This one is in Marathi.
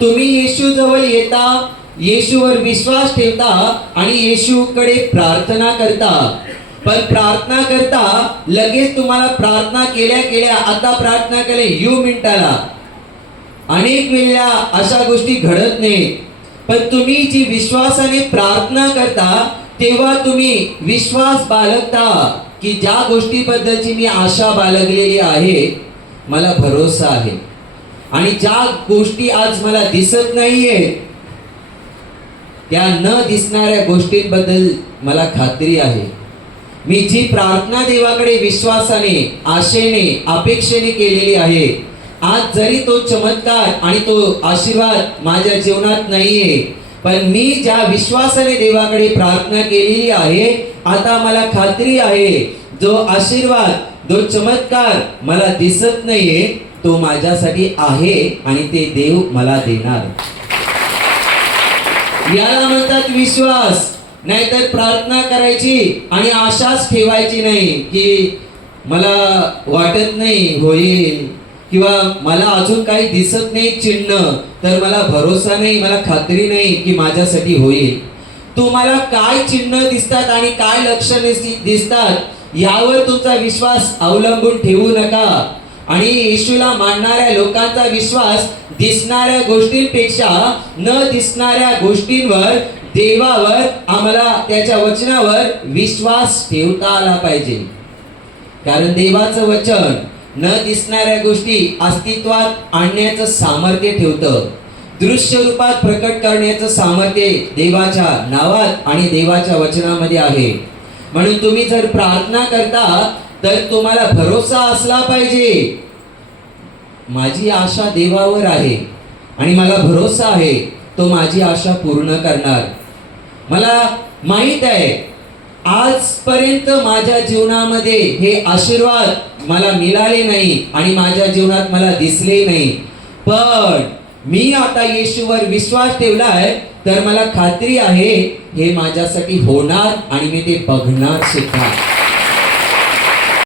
तुम्ही येशू जवळ येता, येशूवर विश्वास ठेवता आणि येशूकडे प्रार्थना करता. पण प्रार्थना करता लगेच तुम्हाला प्रार्थना केल्या केल्या आता प्रार्थना केले यू मिनिटाला अनेक वेळा अशा गोष्टी घडत नाहीत. पण तुम्ही जी विश्वासाने प्रार्थना करता तेव्हा तुम्ही विश्वास बाळगता की ज्या गोष्टीबद्दलची मी आशा बाळगलेली आहे, मला भरोसा आहे. आणि ज्या गोष्टी आज मला दिसत नाहीये त्या न दिसणाऱ्या गोष्टींबद्दल मला खात्री आहे. मी जी प्रार्थना देवाकडे विश्वासाने, आशेने, अपेक्षेने केलेली आहे, आज जरी तो चमत्कार आणि तो आशीर्वाद माझ्या जीवनात नाहीये, पण मी ज्या विश्वासाने देवाकडे प्रार्थना केलेली आहे, आता मला खात्री आहे जो आशीर्वाद, जो चमत्कार मला दिसत नाहीये तो माझ्यासाठी आहे आणि ते देव मला देणार. याला म्हणतात विश्वास. नाहीतर प्रार्थना करायची आणि आशाच ठेवायची नाही की मला वाटत नाही होईल किंवा मला अजून काही दिसत नाही चिन्ह, तर मला भरोसा नाही, मला खात्री नाही की माझ्यासाठी होईल. तुम्हाला काय चिन्ह दिसतात आणि काय लक्षणे दिसतात यावर तुमचा विश्वास अवलंबून ठेवू नका. आणि येशूला मानणाऱ्या लोकांचा विश्वास दिसणाऱ्या गोष्टींपेक्षा न दिसणाऱ्या गोष्टींवर, देवावर, आम्हाला त्याच्या वचनावर विश्वास ठेवता आला पाहिजे. कारण देवाचं वचन न दिसणाऱ्या गोष्टी अस्तित्वात आणण्याचं सामर्थ्य ठेवतं. दृश्य रूपात प्रकट करण्याचं सामर्थ्य देवाच्या नावात आणि देवाच्या वचनामध्ये आहे. म्हणून तुम्ही जर प्रार्थना करता तर तुम्हाला भरोसा असला पाहिजे, माझी आशा देवावर आहे आणि मला भरोसा आहे तो माझी आशा पूर्ण करणार. मला माहित आहे आजपर्यंत माझ्या जीवनामध्ये हे आशीर्वाद मला मिळाले नाही आणि माझ्या जीवनात मला दिसले नाही, पण मी आता येशूवर विश्वास ठेवलाय तर मला खात्री आहे हे माझ्यासाठी होणार आणि मी ते बघणार सुद्धा.